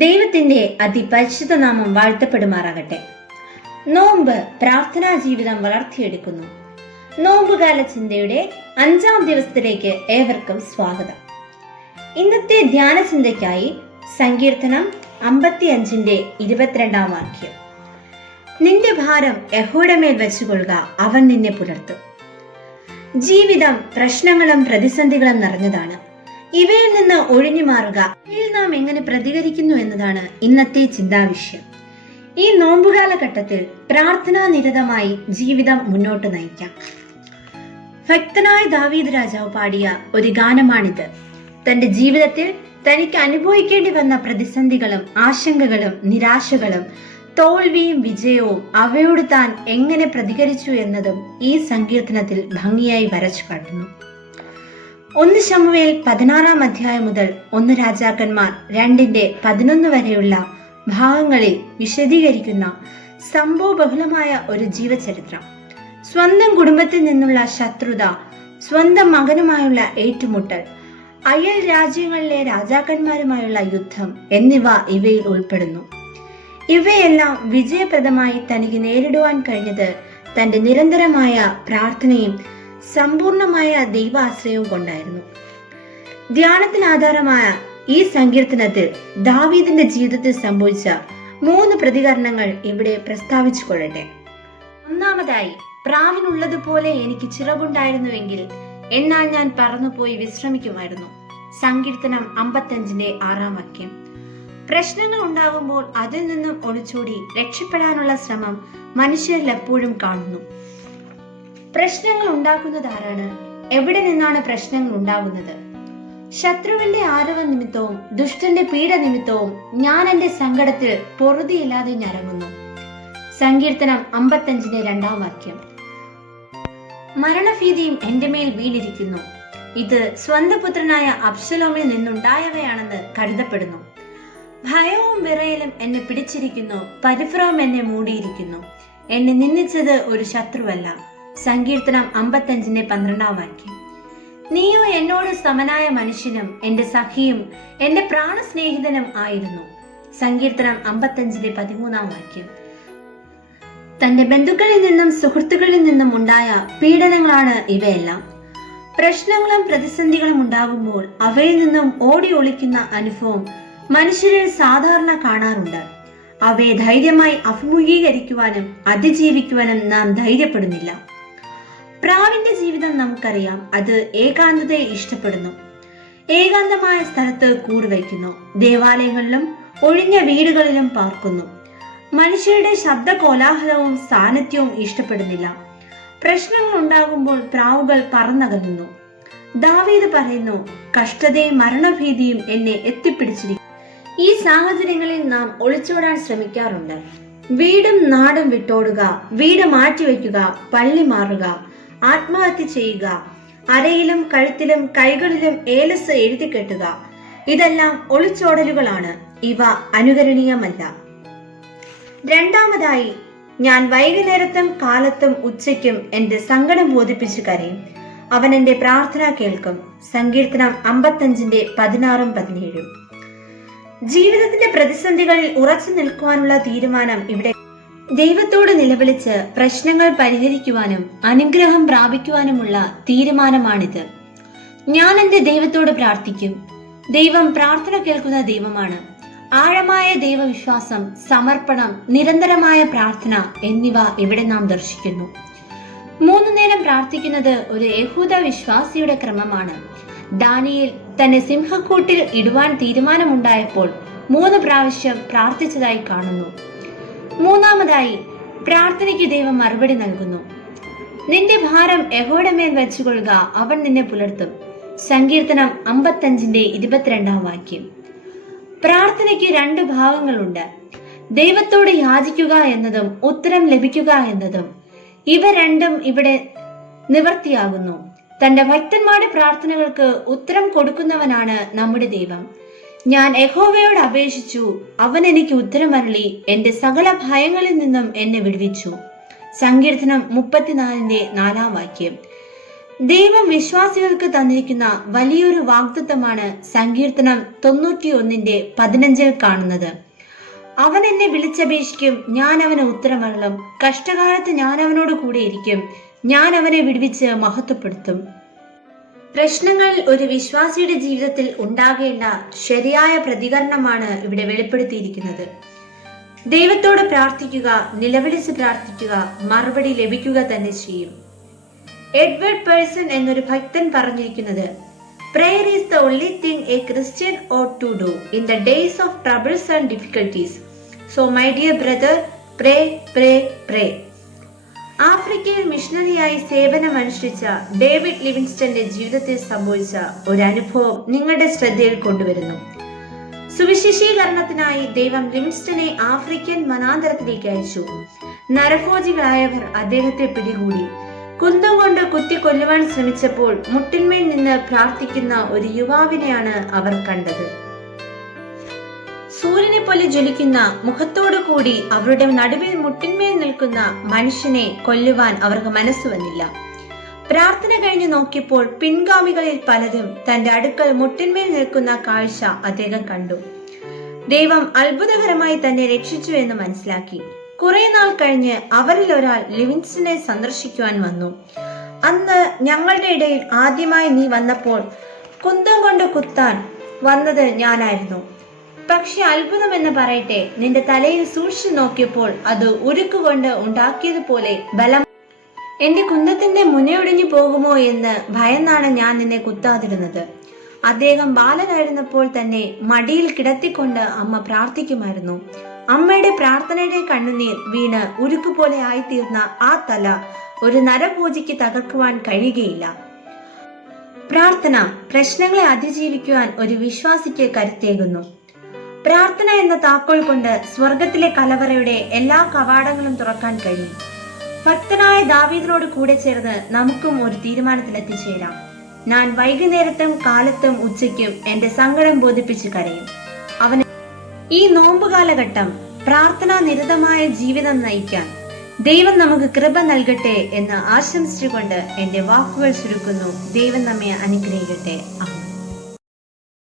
ദൈവത്തിന്റെ അതിപരിശുദ്ധ നാമം വാഴ്ത്തപ്പെടുമാറാകട്ടെ. നോമ്പ് പ്രാർത്ഥനാ ജീവിതം വളർത്തിയെടുക്കുന്നു. നോമ്പുകാല ചിന്തയുടെ 5-ാം ദിവസത്തിലേക്ക് ഏവർക്കും സ്വാഗതം. ഇന്നത്തെ ധ്യാന ചിന്തയ്ക്കായി സങ്കീർത്തനം 55-22 വാക്യം. നിന്റെ ഭാരം യഹോവയുടെ മേൽ വെച്ചുകൊള്ളുക, അവൻ നിന്നെ പുലർത്തും. ജീവിതം പ്രശ്നങ്ങളും പ്രതിസന്ധികളും നിറഞ്ഞതാണ്. ഇവയിൽ നിന്ന് ഒഴിഞ്ഞു മാറുക, ഇവയിൽ നാം എങ്ങനെ പ്രതികരിക്കുന്നു എന്നതാണ് ഇന്നത്തെ ചിന്താവിഷയം. ഈ നോമ്പുകാല ഘട്ടത്തിൽ പ്രാർത്ഥനാ നിരതമായി ജീവിതം മുന്നോട്ട് നയിക്കാം. ഭക്തനായ ദാവീദ് രാജാവ് പാടിയ ഒരു ഗാനമാണിത്. തന്റെ ജീവിതത്തിൽ തനിക്ക് അനുഭവിക്കേണ്ടി വന്ന പ്രതിസന്ധികളും ആശങ്കകളും നിരാശകളും തോൽവിയും വിജയവും അവയോട് താൻ എങ്ങനെ പ്രതികരിച്ചു എന്നതും ഈ സങ്കീർത്തനത്തിൽ ഭംഗിയായി വരച്ചു കാട്ടുന്നു. 1 ശമൂവേൽ 16-ാം അധ്യായം മുതൽ 1 രാജാക്കന്മാർ 2:11 വരെയുള്ള ഭാഗങ്ങളിൽ വിശദീകരിക്കുന്ന സംഭവബഹുലമായ ഒരു ജീവചരിത്രം. സ്വന്തം കുടുംബത്തിൽ നിന്നുള്ള ശത്രുത, സ്വന്തം മകനുമായുള്ള ഏറ്റുമുട്ടൽ, അയൽ രാജ്യങ്ങളിലെ രാജാക്കന്മാരുമായുള്ള യുദ്ധം എന്നിവ ഇവയിൽ ഉൾപ്പെടുന്നു. ഇവയെല്ലാം വിജയപ്രദമായി തനിക്ക് നേരിടുവാൻ കഴിഞ്ഞത് തന്റെ നിരന്തരമായ പ്രാർത്ഥനയും സമ്പൂർണമായ ദൈവാശ്രയവും കൊണ്ടായിരുന്നു. ധ്യാനത്തിന് ആധാരമായ ഈ സങ്കീർത്തനത്തിൽ ദാവീദിന്റെ ജീവിതത്തിൽ സംഭവിച്ച 3 പ്രതികരണങ്ങൾ ഇവിടെ പ്രസ്താവിച്ചു കൊള്ളട്ടെ. ഒന്നാമതായി, പ്രാവിനുള്ളതുപോലെ എനിക്ക് ചിറകുണ്ടായിരുന്നുവെങ്കിൽ എന്നാൽ ഞാൻ പറന്നുപോയി വിശ്രമിക്കുമായിരുന്നു. സങ്കീർത്തനം 55-6 വാക്യം. പ്രശ്നങ്ങൾ ഉണ്ടാകുമ്പോൾ അതിൽ നിന്നും ഒളിച്ചോടി രക്ഷപ്പെടാനുള്ള ശ്രമം മനുഷ്യരിൽ എപ്പോഴും കാണുന്നു. പ്രശ്നങ്ങൾ ഉണ്ടാക്കുന്നത് ആരാണ്? എവിടെ നിന്നാണ് പ്രശ്നങ്ങൾ ഉണ്ടാകുന്നത്? ശത്രുവിന്റെ ആരവ നിമിത്തവും ദുഷ്ടന്റെ പീഡ നിമിത്തവും ഞാൻ എന്റെ സങ്കടത്തിൽ പൊറുതിയില്ലാതെ ഞരങ്ങുന്നു. സങ്കീർത്തനം 55-2 വാക്യം. മരണഭീതിയും എന്റെ മേൽ വീണിരിക്കുന്നു. ഇത് സ്വന്തം പുത്രനായ അബ്ശലോമിൽ നിന്നുണ്ടായവയാണെന്ന് കരുതപ്പെടുന്നു. ഭയവും വിറയലും എന്നെ പിടിച്ചിരിക്കുന്നു. പരിഭ്രമം എന്നെ മൂടിയിരിക്കുന്നു. എന്നെ നിന്ദിച്ചത് ഒരു ശത്രുവല്ല. സങ്കീർത്തനം 55-12 വാക്യം. നീയോ എന്നോട് സമനായ മനുഷ്യനും എന്റെ സഖിയും എന്റെ പ്രാണസ്നേഹിതനും ആയിരുന്നു. സങ്കീർത്തനം 55-13 വാക്യം. തന്റെ ബന്ധുക്കളിൽ നിന്നും സുഹൃത്തുക്കളിൽ നിന്നും ഉണ്ടായ പീഡനങ്ങളാണ് ഇവയെല്ലാം. പ്രശ്നങ്ങളും പ്രതിസന്ധികളും ഉണ്ടാകുമ്പോൾ അവയിൽ നിന്നും ഓടി ഒളിക്കുന്ന അനുഭവം മനുഷ്യരിൽ സാധാരണ കാണാറുണ്ട്. അവയെ ധൈര്യമായി അഭിമുഖീകരിക്കുവാനും അതിജീവിക്കുവാനും നാം ധൈര്യപ്പെടുന്നില്ല. പ്രാവിന്റെ ജീവിതം നമുക്കറിയാം. അത് ഏകാന്തതയെ ഇഷ്ടപ്പെടുന്നു. ഏകാന്തമായ സ്ഥലത്ത് കൂടുവയ്ക്കുന്നു. ദേവാലയങ്ങളിലും ഒഴിഞ്ഞ വീടുകളിലും പാർക്കുന്നു. മനുഷ്യരുടെ ശബ്ദ കോലാഹലവും സാന്നിധ്യവും ഇഷ്ടപ്പെടുന്നില്ല. പ്രശ്നങ്ങൾ ഉണ്ടാകുമ്പോൾ പ്രാവുകൾ പറന്നകലുന്നു. ദാവീദ് പറയുന്നു, കഷ്ടതയും മരണഭീതിയും എന്നെ എത്തിപ്പിടിച്ചിരിക്കുന്നു. ഈ സാഹചര്യങ്ങളിൽ നാം ഒളിച്ചോടാൻ ശ്രമിക്കാറുണ്ട്. വീടും നാടും വിട്ടോടുക, വീട് മാറ്റിവെക്കുക, പള്ളി മാറുക, ആത്മഹത്യ ചെയ്യുക, അരയിലും കഴുത്തിലും കൈകളിലും ഏലസ് എഴുതി കെട്ടുക. ഇതെല്ലാം ഒളിച്ചോടലുകളാണ്. ഇവ അനുകരണീയമല്ല. രണ്ടാമതായി, ഞാൻ വൈകുന്നേരത്തും കാലത്തും ഉച്ചയ്ക്കും എന്റെ സങ്കടം ബോധിപ്പിച്ച് കരയും. അവൻ എന്റെ പ്രാർത്ഥന കേൾക്കും. സങ്കീർത്തനം 55-16-17. ജീവിതത്തിന്റെ പ്രതിസന്ധികളിൽ ഉറച്ചു നിൽക്കുവാനുള്ള തീരുമാനം ഇവിടെ. ദൈവത്തോട് നിലവിളിച്ച് പ്രശ്നങ്ങൾ പരിഹരിക്കുവാനും അനുഗ്രഹം പ്രാപിക്കുവാനുമുള്ള തീരുമാനമാണിത്. ഞാൻ എന്റെ ദൈവത്തോട് പ്രാർത്ഥിക്കും. ദൈവം പ്രാർത്ഥന കേൾക്കുന്ന ദൈവമാണ്. ആഴമായ ദൈവവിശ്വാസം, സമർപ്പണം, നിരന്തരമായ പ്രാർത്ഥന എന്നിവ ഇവിടെ നാം ദർശിക്കുന്നു. 3 നേരം പ്രാർത്ഥിക്കുന്നത് ഒരു യഹൂദ വിശ്വാസിയുടെ ക്രമമാണ്. ദാനിയേൽ തന്നെ സിംഹക്കൂട്ടിൽ ഇടുവാൻ തീരുമാനമുണ്ടായപ്പോൾ 3 പ്രാവശ്യം പ്രാർത്ഥിച്ചതായി കാണുന്നു. മൂന്നാമതായി, പ്രാർത്ഥനയ്ക്ക് ദൈവം മറുപടി നൽകുന്നു. നിന്റെ ഭാരം യഹോവയുടെ മേൽ വെച്ചുകൊള്ളുക, അവൻ നിന്നെ പുലർത്തും. സങ്കീർത്തനം 55-22 വാക്യം. പ്രാർത്ഥനയ്ക്ക് 2 ഭാഗങ്ങളുണ്ട്. ദൈവത്തോട് യാചിക്കുക എന്നതും ഉത്തരം ലഭിക്കുക എന്നതും. ഇവ രണ്ടും ഇവിടെ നിവർത്തിയാകുന്നു. തന്റെ ഭക്തന്മാരുടെ പ്രാർത്ഥനകൾക്ക് ഉത്തരം കൊടുക്കുന്നവനാണ് നമ്മുടെ ദൈവം. ഞാൻ യഹോവയോട് അപേക്ഷിച്ചു, അവൻ എനിക്ക് ഉത്തരമരുളി, എന്റെ സകല ഭയങ്ങളിൽ നിന്നും എന്നെ വിടുവിച്ചു. സങ്കീർത്തനം 34-4 വാക്യം. ദൈവം വിശ്വാസികൾക്ക് തന്നിരിക്കുന്ന വലിയൊരു വാഗ്ദത്തമാണ് സങ്കീർത്തനം 91:15 കാണുന്നത്. അവൻ എന്നെ വിളിച്ചപേക്ഷിക്കും, ഞാൻ അവന് ഉത്തരമരുളും. കഷ്ടകാലത്ത് ഞാൻ അവനോട് കൂടെ ഇരിക്കും, ഞാൻ അവനെ വിടുവിച്ച് മഹത്വപ്പെടുത്തും. പ്രശ്നങ്ങളിൽ ഒരു വിശ്വാസിയുടെ ജീവിതത്തിൽ ഉണ്ടാകേണ്ട ശരിയായ പ്രതികരണമാണ് ഇവിടെ വെളിപ്പെടുത്തിയിരിക്കുന്നത്. ദൈവത്തോട് പ്രാർത്ഥിക്കുക, നിലവിളിച്ച് പ്രാർത്ഥിക്കുക, മറുപടി ലഭിക്കുക തന്നെ ചെയ്യും. എഡ്വേർഡ് പേഴ്സൺ എന്നൊരു ഭക്തൻ പറഞ്ഞിരിക്കുന്നത്, prayer is the only thing a Christian ought to do in the days of troubles and difficulties. So my dear brother, pray, pray, pray. ആഫ്രിക്കയിൽ മിഷണറിയായി സേവനമനുഷ്ഠിച്ച ഡേവിഡ് ലിവിങ്സ്റ്റന്റെ ജീവിതത്തിൽ സംഭവിച്ച ഒരു അനുഭവം നിങ്ങളുടെ ശ്രദ്ധയിൽ കൊണ്ടുവരുന്നു. സുവിശേഷീകരണത്തിനായി ദൈവം ലിവിങ്സ്റ്റനെ ആഫ്രിക്കൻ വനാന്തരത്തിലേക്ക് അയച്ചു. നരഭോജികളായവർ അദ്ദേഹത്തെ പിടികൂടി കുന്തം കൊണ്ട് കുത്തി കൊല്ലുവാൻ ശ്രമിച്ചപ്പോൾ മുട്ടിന്മേൽ നിന്ന് പ്രാർത്ഥിക്കുന്ന ഒരു യുവാവിനെയാണ് അവർ കണ്ടത്. സൂര്യനെ പോലെ ജ്വലിക്കുന്ന മുഖത്തോടു കൂടി അവരുടെ നടുവിൽ മുട്ടിന്മേൽ നിൽക്കുന്ന മനുഷ്യനെ കൊല്ലുവാൻ അവർക്ക് മനസ്സ് വന്നില്ല. പ്രാർത്ഥന കഴിഞ്ഞു നോക്കിയപ്പോൾ പിൻഗാമികളിൽ പലരും തന്റെ അടുക്കൽ മുട്ടിന്മേൽ നിൽക്കുന്ന കാഴ്ച അദ്ദേഹം കണ്ടു. ദൈവം അത്ഭുതകരമായി തന്നെ രക്ഷിച്ചു എന്ന് മനസ്സിലാക്കി. കുറെ നാൾ കഴിഞ്ഞ് അവരിൽ ഒരാൾ ലിവിങ്സ്റ്റനെ സന്ദർശിക്കുവാൻ വന്നു. അന്ന് ഞങ്ങളുടെ ഇടയിൽ ആദ്യമായി നീ വന്നപ്പോൾ കുന്തം കൊണ്ട് കുത്താൻ വന്നത് ഞാനായിരുന്നു. പക്ഷെ അത്ഭുതം എന്ന് പറയട്ടെ, നിന്റെ തലയിൽ സൂക്ഷിച്ചു നോക്കിയപ്പോൾ അത് ഉരുക്കുകൊണ്ട് ഉണ്ടാക്കിയതുപോലെ ബലം. എന്റെ കുന്തത്തിന്റെ മുനയൊടിഞ്ഞു പോകുമോ എന്ന് ഭയന്നാണ് ഞാൻ നിന്നെ കുത്താതിരുന്നത്. അദ്ദേഹം ബാലനായിരുന്നപ്പോൾ തന്നെ മടിയിൽ കിടത്തിക്കൊണ്ട് അമ്മ പ്രാർത്ഥിക്കുമായിരുന്നു. അമ്മയുടെ പ്രാർത്ഥനയുടെ കണ്ണുനീർ വീണ് ഉരുക്കുപോലെ ആയിത്തീർന്ന ആ തല ഒരു നരഭോജിക്ക് തകർക്കുവാൻ കഴിയുകയില്ല. പ്രാർത്ഥന പ്രശ്നങ്ങളെ അതിജീവിക്കുവാൻ ഒരു വിശ്വാസിക്ക് കരുത്തേകുന്നു. പ്രാർത്ഥന എന്ന താക്കോൽ കൊണ്ട് സ്വർഗത്തിലെ കലവറയുടെ എല്ലാ കവാടങ്ങളും തുറക്കാൻ കഴിയും. ഭക്തനായ ദാവീദിനോട് കൂടെ ചേർന്ന് നമുക്കും ഒരു തീരുമാനത്തിൽ എത്തിച്ചേരാം. ഞാൻ വൈകുന്നേരത്തും കാലത്തും ഉച്ചയ്ക്കും എന്റെ സങ്കടം ബോധിപ്പിച്ച് കരയും. അവന് ഈ നോമ്പ് കാലഘട്ടം പ്രാർത്ഥനാ നിരതമായ ജീവിതം നയിക്കാൻ ദൈവം നമുക്ക് കൃപ നൽകട്ടെ എന്ന് ആശംസിച്ചുകൊണ്ട് എന്റെ വാക്കുകൾ ചുരുക്കുന്നു. ദൈവം നമ്മെ അനുഗ്രഹിക്കട്ടെ. ആമേൻ.